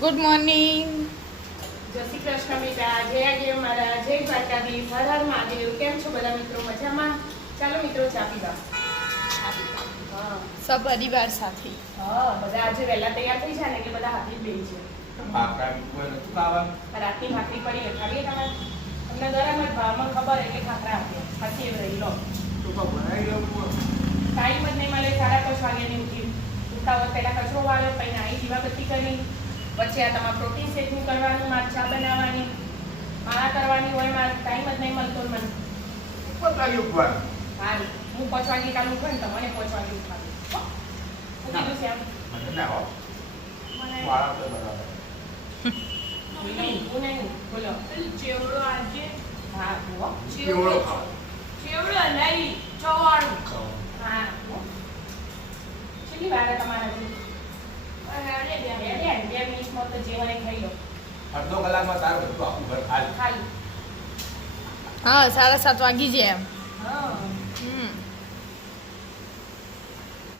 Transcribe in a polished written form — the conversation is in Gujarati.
Good morning. જય શ્રી કૃષ્ણ બેટા, જય જય મારા જય દ્વારકાધીશ, હર હર મહાદેવ. કેમ છો બધા મિત્રો? મજામાં? ચાલો મિત્રો ચા પીવા. હા સબ પરિવાર સાથે. હા, બધા આજે વહેલા તૈયાર થઈ જાય ને એટલે બધા હાથી બેસી છે. રાતની ભાખરી પડી હોય ખાવીએ તમારે? તમને ગરમ જ ભાવમાં ખબર એટલે ખાખરા આપીએ. પછી એમ રહી લો. ટાઈમ જ નહીં મળે. 5:30 વાગ્યાની ઉઠી ઉઠાવો પહેલા કચરો વાળ્યો, પછી નાહી દીવાબત્તી કરી, પછી આ તમારે પ્રોટીન શેકનું કરવાનું, મારે ચા બનાવવાની, માળા કરવાની હોય, મારે ટાઈમ જ નહીં મળતો મને. હાલ હું 5 વાગે કાલ ઉઠું ને તમને 5 વાગે ઉઠાવું. શું કીધું છે આમ? હું નહીં બોલો. ચેવડો આજે હા જુઓ. ચેવડો નહીં ચવાણું હા જુઓ. કેટલી વાર તમારા હજુ? બે મિનિટમાં તો જે મને ખાઈ લો. અડધો કલાકમાં તારું બધું આખું ઘર ખાલી. ખાલી. હા 7:30 વાગી જાય એમ. હા